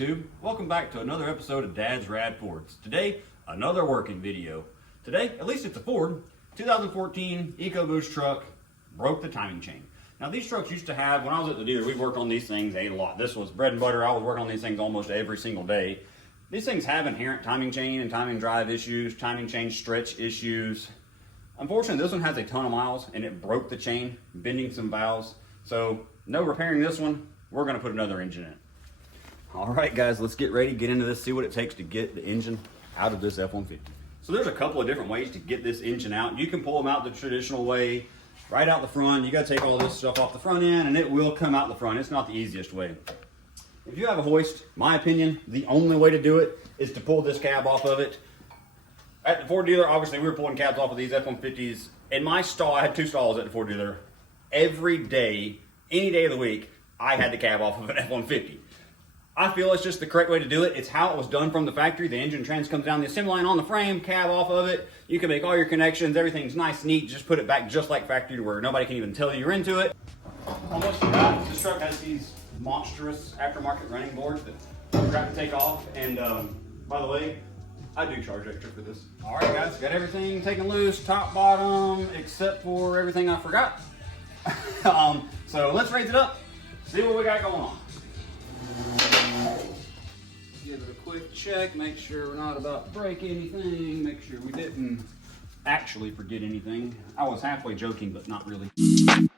YouTube? Welcome back to another episode of Dad's Rad Fords. Today, another working video. Today, at least it's a Ford, 2014 EcoBoost truck, broke the timing chain. Now these trucks used to have, when I was at the dealer, we worked on these things a lot. This was bread and butter. I was working on these things almost every single day. These things have inherent timing chain and timing drive issues, timing chain stretch issues. Unfortunately, this one has a ton of miles and it broke the chain, bending some valves. So no repairing this one. We're gonna put another engine in. All right, guys, let's get ready, get into this, see what it takes to get the engine out of this F-150. So there's a couple of different ways to get this engine out. You can pull them out the traditional way, right out the front. You gotta take all this stuff off the front end and it will come out the front. It's not the easiest way. If you have a hoist, my opinion, the only way to do it is to pull this cab off of it. At the Ford dealer, obviously we were pulling cabs off of these F-150s. In my stall, I had two stalls at the Ford dealer. Every day, any day of the week, I had the cab off of an F-150. I feel it's just the correct way to do it. It's how it was done from the factory. The engine trans comes down the assembly line on the frame, cab off of it. You can make all your connections. Everything's nice, neat. Just put it back just like factory to where nobody can even tell you're into it. Almost forgot, this truck has these monstrous aftermarket running boards that I forgot to take off. And by the way, I do charge extra for this. All right, guys, got everything taken loose, top, bottom, except for everything I forgot. So let's raise it up, see what we got going on. Give it a quick check, make sure we're not about to break anything, make sure we didn't actually forget anything. I was halfway joking, but not really. Alright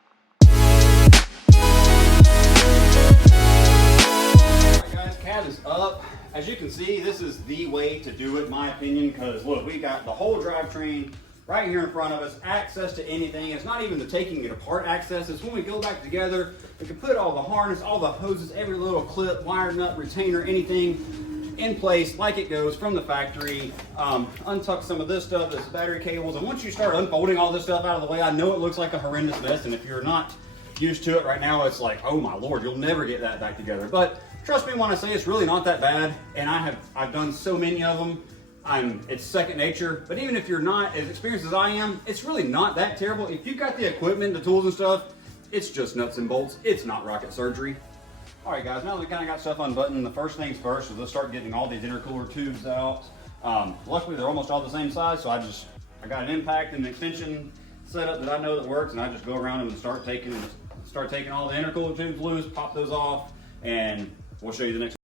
guys, cab is up. As you can see, this is the way to do it, in my opinion, because look, we got the whole drivetrain right here in front of us, access to anything. It's not even the taking it apart access. It's when we go back together, we can put all the harness, all the hoses, every little clip, wire nut, retainer, anything in place like it goes from the factory. Untuck some of this stuff, this battery cables, and once you start unfolding all this stuff out of the way, I know it looks like a horrendous mess, and if you're not used to it right now, it's like, oh my Lord, you'll never get that back together. But trust me when I say it's really not that bad, and I've done so many of them. It's second nature, but even if you're not as experienced as I am, it's really not that terrible. If you've got the equipment, the tools and stuff, it's just nuts and bolts. It's not rocket surgery. All right, guys, now that we kind of got stuff unbuttoned, the first things first is let's start getting all these intercooler tubes out. Luckily, they're almost all the same size, so I got an impact and an extension setup that I know that works, and I just go around them and start taking all the intercooler tubes loose, pop those off, and we'll show you the next.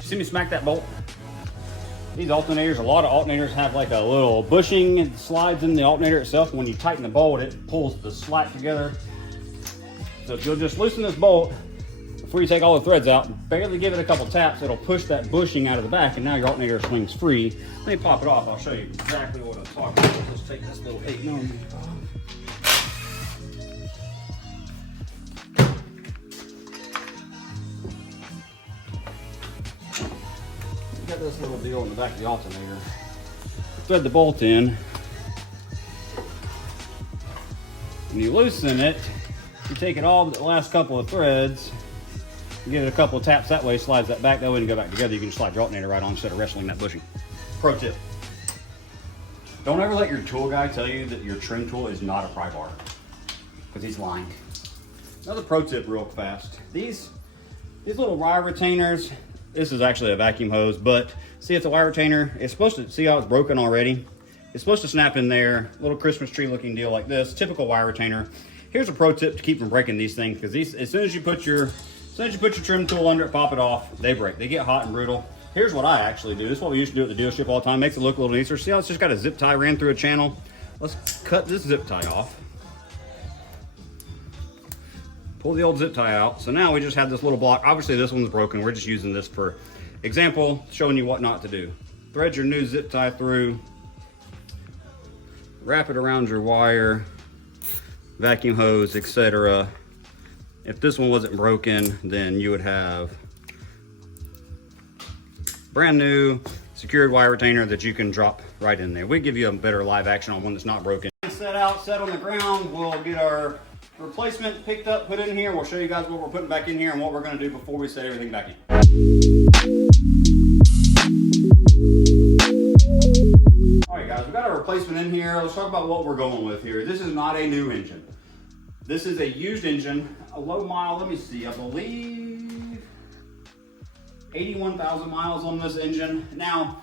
See me smack that bolt? These alternators, a lot of alternators have like a little bushing and slides in the alternator itself. When you tighten the bolt, it pulls the slat together. So if you'll just loosen this bolt before you take all the threads out, barely give it a couple taps, it'll push that bushing out of the back, and now your alternator swings free. Let me pop it off. I'll show you exactly what I'm talking about. Let's take this little 8mm. Got this little deal in the back of the alternator. Thread the bolt in. When you loosen it, you take it all but the last couple of threads, give it a couple of taps that way, slides that back, that way and go back together. You can just slide your alternator right on instead of wrestling that bushing. Pro tip. Don't ever let your tool guy tell you that your trim tool is not a pry bar, because he's lying. Another pro tip real fast. These little wire retainers, this is actually a vacuum hose, but see, it's a wire retainer. It's supposed to, see how it's broken already? It's supposed to snap in there, little Christmas tree looking deal like this, typical wire retainer. Here's a pro tip to keep from breaking these things, because these, as soon as you put your trim tool under it, pop it off, they break. They get hot and brittle. Here's what I actually do. This is what we used to do at the dealership all the time. Makes it look a little nicer. See how it's just got a zip tie ran through a channel? Let's cut this zip tie off. Pull the old zip tie out. So now we just have this little block. Obviously this one's broken. We're just using this for example, showing you what not to do. Thread your new zip tie through, wrap it around your wire, vacuum hose, etc. If this one wasn't broken, then you would have brand new secured wire retainer that you can drop right in there. We give you a better live action on one that's not broken. Set out, set on the ground. We'll get our replacement picked up, put in here. We'll show you guys what we're putting back in here and what we're going to do before we set everything back in. All right, guys, we've got our replacement in here. Let's talk about what we're going with here. This is not a new engine. This is a used engine, a low mile, let me see, I believe 81,000 miles on this engine. Now,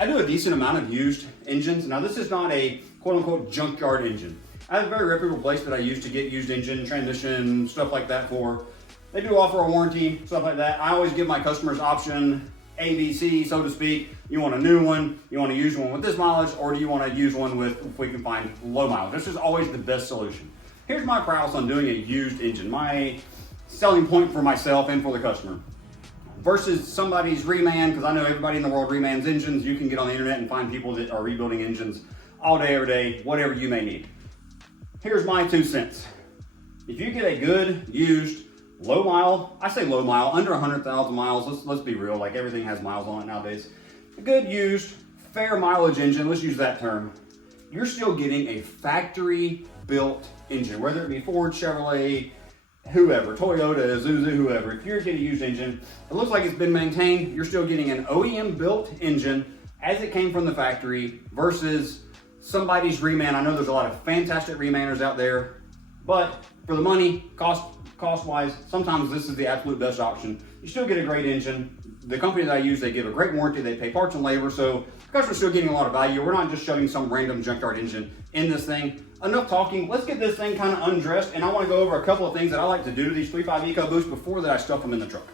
I do a decent amount of used engines. Now, this is not a quote-unquote junkyard engine. I have a very reputable place that I use to get used engine, transmission, stuff like that for. They do offer a warranty, stuff like that. I always give my customers option A, B, C, so to speak. You want a new one, you want to use one with this mileage, or do you want to use one with, if we can find low mileage. This is always the best solution. Here's my prowess on doing a used engine, my selling point for myself and for the customer. Versus somebody's reman, because I know everybody in the world remans engines. You can get on the internet and find people that are rebuilding engines all day, every day, whatever you may need. Here's my 2 cents. If you get a good, used, low mile, I say low mile, under 100,000 miles, let's be real, like everything has miles on it nowadays. A good, used, fair mileage engine, let's use that term. You're still getting a factory-built engine, whether it be Ford, Chevrolet, whoever, Toyota, Isuzu, whoever. If you're getting a used engine, it looks like it's been maintained, you're still getting an OEM-built engine as it came from the factory versus somebody's reman. I know there's a lot of fantastic remanners out there, but for the money, cost-wise, sometimes this is the absolute best option. You still get a great engine. The company that I use, they give a great warranty. They pay parts and labor, so the customer's still getting a lot of value. We're not just shoving some random junkyard engine in this thing. Enough talking. Let's get this thing kind of undressed, and I want to go over a couple of things that I like to do to these 3.5 EcoBoost before that I stuff them in the truck.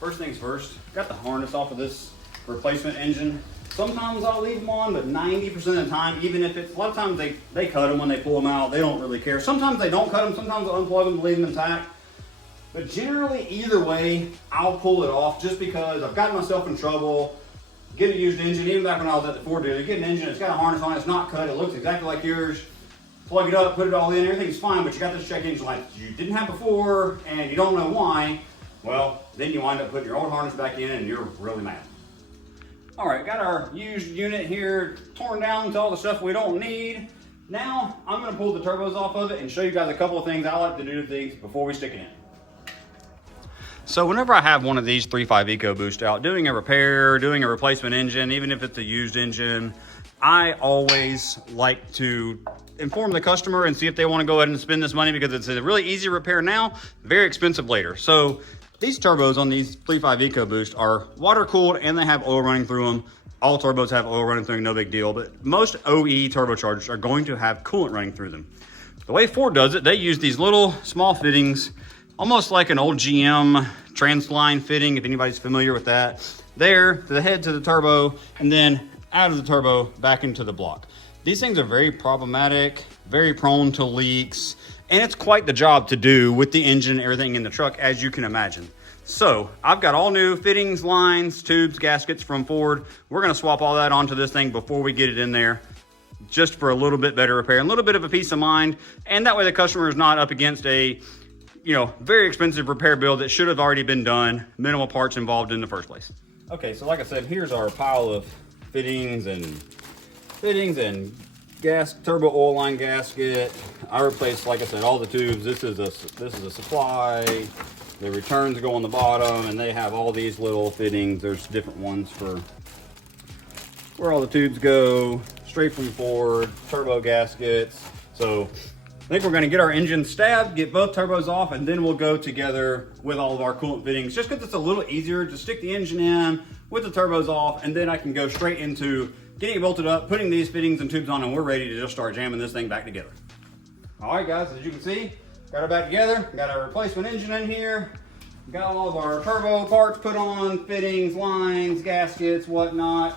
First things first, got the harness off of this replacement engine. Sometimes I'll leave them on, but 90% of the time, even if it's, a lot of times they cut them when they pull them out, they don't really care. Sometimes they don't cut them, sometimes they'll unplug them, leave them intact. But generally, either way, I'll pull it off just because I've gotten myself in trouble. Get a used engine, even back when I was at the Ford dealer, get an engine, it's got a harness on it, it's not cut, it looks exactly like yours. Plug it up, put it all in, everything's fine, but you got this check engine light you didn't have before, and you don't know why. Well, then you wind up putting your old harness back in, and you're really mad. All right, got our used unit here torn down to all the stuff we don't need. Now, I'm gonna pull the turbos off of it and show you guys a couple of things I like to do to things before we stick it in. So whenever I have one of these 3.5 EcoBoost out, doing a repair, doing a replacement engine, even if it's a used engine, I always like to inform the customer and see if they wanna go ahead and spend this money because it's a really easy repair now, very expensive later. So these turbos on these 3.5 EcoBoost are water cooled and they have oil running through them. All turbos have oil running through them, no big deal, but most OE turbochargers are going to have coolant running through them. The way Ford does it, they use these little small fittings, almost like an old GM transline fitting, if anybody's familiar with that. There, to the head to the turbo, and then out of the turbo back into the block. These things are very problematic, very prone to leaks, and it's quite the job to do with the engine and everything in the truck, as you can imagine. So I've got all new fittings, lines, tubes, gaskets from Ford. We're gonna swap all that onto this thing before we get it in there, just for a little bit better repair and a little bit of a peace of mind. And that way the customer is not up against a, very expensive repair bill that should have already been done, minimal parts involved in the first place. Okay, so like I said, here's our pile of fittings and turbo oil line gasket. I replaced, like I said, all the tubes. This is a supply. The returns go on the bottom, and they have all these little fittings. There's different ones for where all the tubes go, straight from Ford, turbo gaskets. So I think we're gonna get our engine stabbed, get both turbos off, and then we'll go together with all of our coolant fittings, just because it's a little easier to stick the engine in with the turbos off, and then I can go straight into getting it bolted up, putting these fittings and tubes on, and we're ready to just start jamming this thing back together. All right, guys, as you can see, got it back together. Got our replacement engine in here. Got all of our turbo parts put on, fittings, lines, gaskets, whatnot.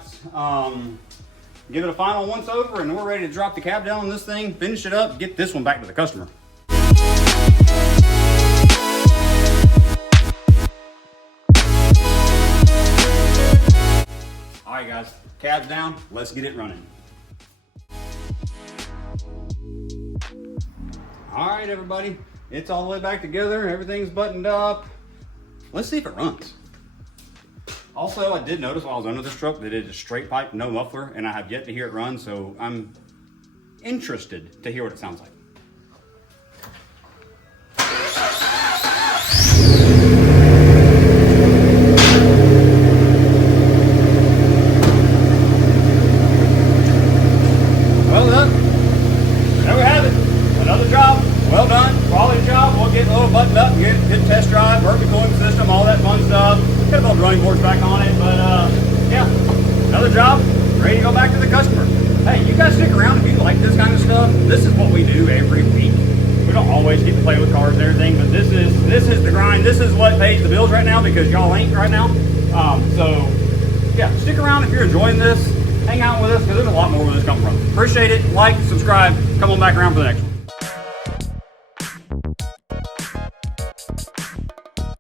Give it a final once over, and we're ready to drop the cab down on this thing, finish it up, get this one back to the customer. All right, guys, cab's down. Let's get it running. All right, everybody, it's all the way back together. Everything's buttoned up. Let's see if it runs. Also, I did notice while I was under this truck that it is straight pipe, no muffler, and I have yet to hear it run, so I'm interested to hear what it sounds like. Well done. There we have it. Another job well done. test drive, work the cooling system, all that fun stuff. Got a couple running boards back on it, but yeah, another job, ready to go back to the customer. Hey, you guys stick around if you like this kind of stuff. This is what we do every week. We don't always get to play with cars and everything, but this is the grind. This is what pays the bills right now because y'all ain't right now. So yeah, stick around if you're enjoying this. Hang out with us because there's a lot more where this comes from. Appreciate it. Like, subscribe. Come on back around for the next one.